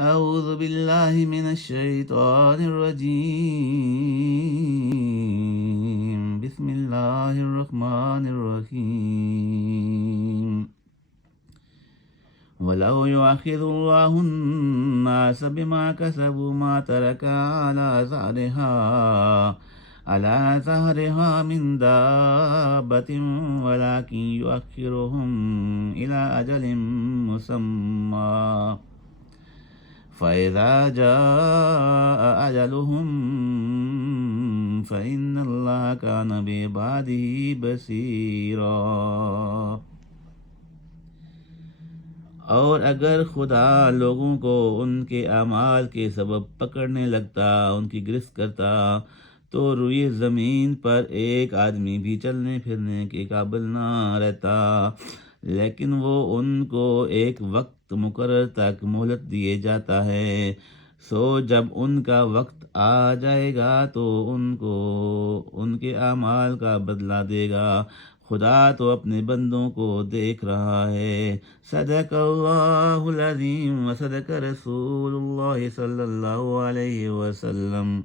اعوذ باللہ من الشیطان الرجیم، بسم اللہ الرحمن الرحیم۔ وَلَوْ يُؤَاخِذُ اللَّهُ النَّاسَ بِمَا كَسَبُوا مَا تَرَكَ عَلَى ظَهْرِهَا مِن دَابَّةٍ وَلَكِنْ يُؤَخِّرُهُمْ إِلَى أَجَلٍ مُّسَمًّى فَإِذَا جَاءَ أَجَلُهُمْ فَإِنَّ اللَّهَ كَانَ بِعِبَادِهِ بَصِيرًا۔ اور اگر خدا لوگوں کو ان کے اعمال کے سبب پکڑنے لگتا، ان کی گرفت کرتا، تو روئے زمین پر ایک آدمی بھی چلنے پھرنے کے قابل نہ رہتا، لیکن وہ ان کو ایک وقت مقرر تک مہلت دیے جاتا ہے، سو جب ان کا وقت آ جائے گا تو ان کو ان کے اعمال کا بدلہ دے گا۔ خدا تو اپنے بندوں کو دیکھ رہا ہے۔ صدق اللہ العظیم و صدق رسول اللہ صلی اللہ علیہ وسلم۔